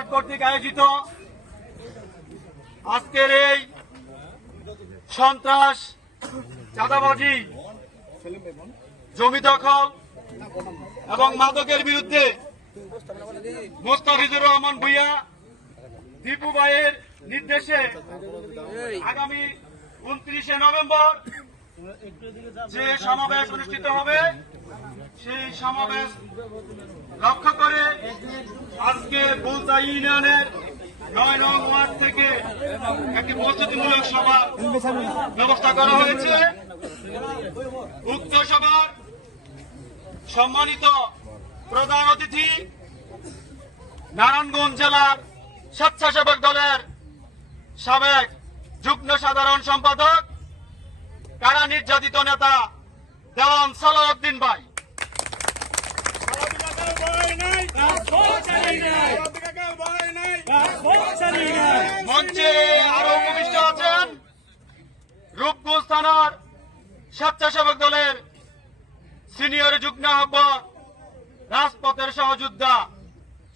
Word কর্তৃক আয়োজিত। আজকের এই সন্ত্রাস, চাঁদাবাজি, জমি দখল এবং মাদকের বিরুদ্ধে মোস্তাফিজুর রহমান ভুইয়া দীপু ভাইয়ের নির্দেশে আগামী উনত্রিশে নভেম্বর যে সমাবেশ অনুষ্ঠিত হবে, সেই সমাবেশ লক্ষ্য করে আজকে বুলতা ইউনিয়নের নয় নং ওয়ার্ড থেকে একটি প্রস্তুতিমূলক সভা ব্যবস্থা করা হয়েছে। উক্ত সভার সম্মানিত প্রধান অতিথি নারায়ণগঞ্জ জেলার স্বেচ্ছাসেবক দলের সাবেক যুগ্ম সাধারণ সম্পাদক কারা নির্যাতিত নেতা? দেওয়ান সালাউদ্দিন ভাই। মঞ্চে আরও উপবিষ্ট আছেন রূপগঞ্জ থানার স্বেচ্ছাসেবক দলের সিনিয়র যুগ্ম আহ্বায়ক, রাজপথের সহযোদ্ধা,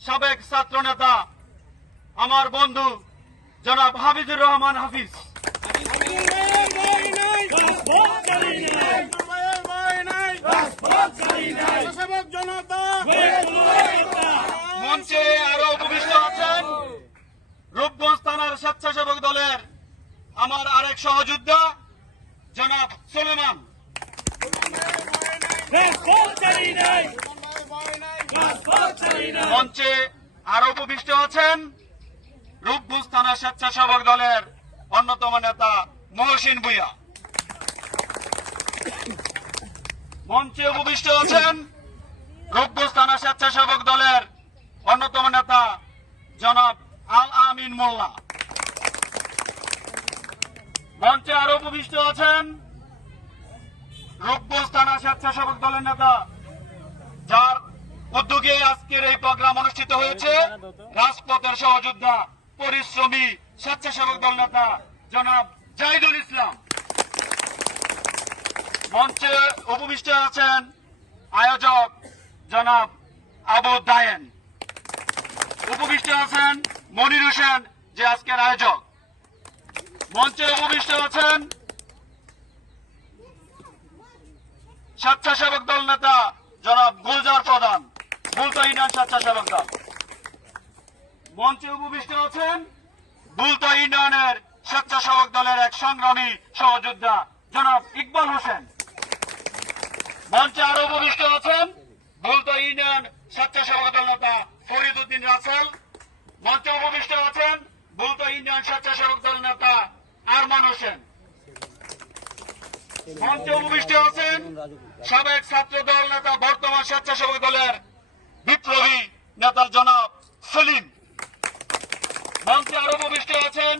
সাবেক ছাত্র নেতা, আমার বন্ধু জনাব হাফিজুর রহমান হাফিজ। মঞ্চে আরও উপবিষ্ট আছেন রূপগঞ্জ থানার স্বেচ্ছাসেবক দলের আমার আরেক সহযোদ্ধা, জনাব সুলেমান। মঞ্চে আরও উপবিষ্ট আছেন স্বেচ্ছাসেবক দলের অন্যতম নেতা মহসিন ভুইয়া। মঞ্চে উপবিষ্ট আছেন রূপগঞ্জ থানা স্বেচ্ছাসেবক দলের অন্যতম নেতা জনাব আল আমিন মোল্লা। মঞ্চে আরও উপবিষ্ট আছেন রূপগঞ্জ থানা স্বেচ্ছাসেবক দলের নেতা, যার উদ্যোগে আজকের এই প্রোগ্রাম অনুষ্ঠিত হয়েছে। রাজপথের সহযোদ্ধা, পরিশ্রমী, স্বেচ্ছাসেবক দল নেতা জনাব জাহিদুল ইসলাম। মঞ্চে উপবিষ্ট আছেন আয়োজক জনাব আবু দায়েন। উপবিষ্ট আছেন মনির হোসেন, যে আজকের আয়োজক। মঞ্চে উপবিষ্ট আছেন স্বেচ্ছাসেবক দল নেতা জনাব গুলজার প্রধান বুলতা ইউনিয়ন স্বেচ্ছাসেবক দল। মঞ্চে উপবিষ্ট আছেন বুলতা ইউনিয়নের স্বেচ্ছাসেবক দলের এক সংগ্রামী সহযোদ্ধা জনাব ইকবাল হোসেন। মঞ্চে আরও উপবিষ্ট আছেন বুলতা ইউনিয়ন স্বেচ্ছাসেবক দল নেতা ফরিদ উদ্দিন রাসেল। মঞ্চে উপবিষ্ট আছেন বুলতা ইউনিয়ন স্বেচ্ছাসেবক দল নেতা আরমান হোসেন। মঞ্চে উপবিষ্ট আছেন সাবেক ছাত্র দল নেতা বর্তমান স্বেচ্ছাসেবক দলের বিপ্লবী নেতা জনাব সেলিম। মঞ্চে আরও উপবিষ্ট আছেন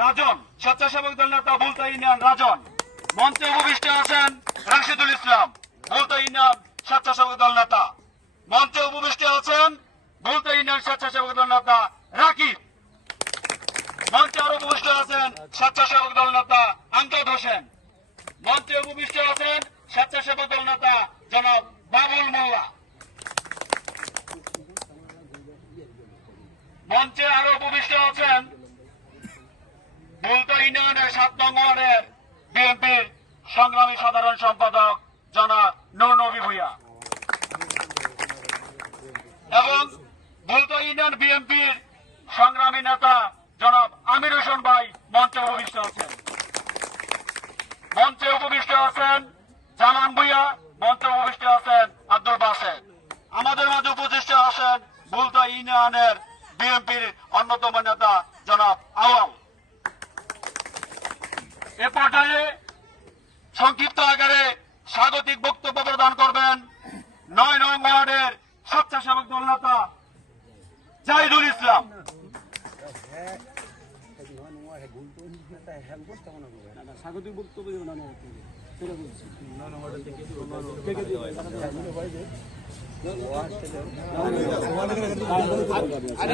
রাজন স্বেচ্ছাসেবক দল নেতা বুলতা ইউনিয়ন রাজন। মঞ্চে উপবিষ্ট আছেন রাশিদুল ইসলাম, বুলতা ইউনিয়ন স্বেচ্ছাসেবক দল নেতা। মঞ্চে উপবিষ্ট আছেন বুলতা স্বেচ্ছাসেবক দল নেতা রাকিব। মঞ্চে আরও উপবিষ্ট আছেন স্বেচ্ছাসেবক দল নেতা আমজাদ হোসেন। মঞ্চে উপবিষ্ট আছেন স্বেচ্ছাসেবক দল নেতা জনাব বাবুল মোল্লা। মঞ্চে আরও উপবিষ্ট আছেন বুলতা ইউনিয়নের সাত নং ওয়ার্ডের বিএনপির সংগ্রামী সাধারণ সম্পাদক জনাব নূর নবী ভুইয়া। এবং বুলতা ইউনিয়ন বিএনপির সংগ্রামী নেতা জনাব আমির হোসেন ভাই মঞ্চে উপবিষ্ট আছেন। মঞ্চে উপবিষ্ট আছেন জালান ভুইয়া, মঞ্চে উপবিষ্ট আছেন আব্দুল বাসেন আমাদের মাঝে উপবিষ্ট আছেন বুলতা ইউনিয়নের বিএনপির অন্যতম নেতা পর্যায়ে সংক্ষিপ্ত আকারে স্বাগতিক বক্তব্য প্রদান করবেন নয় নং ওয়ার্ডের স্বেচ্ছাসেবক দল নেতা জাহিদুল ইসলাম। স্বাগতিক বক্তব্য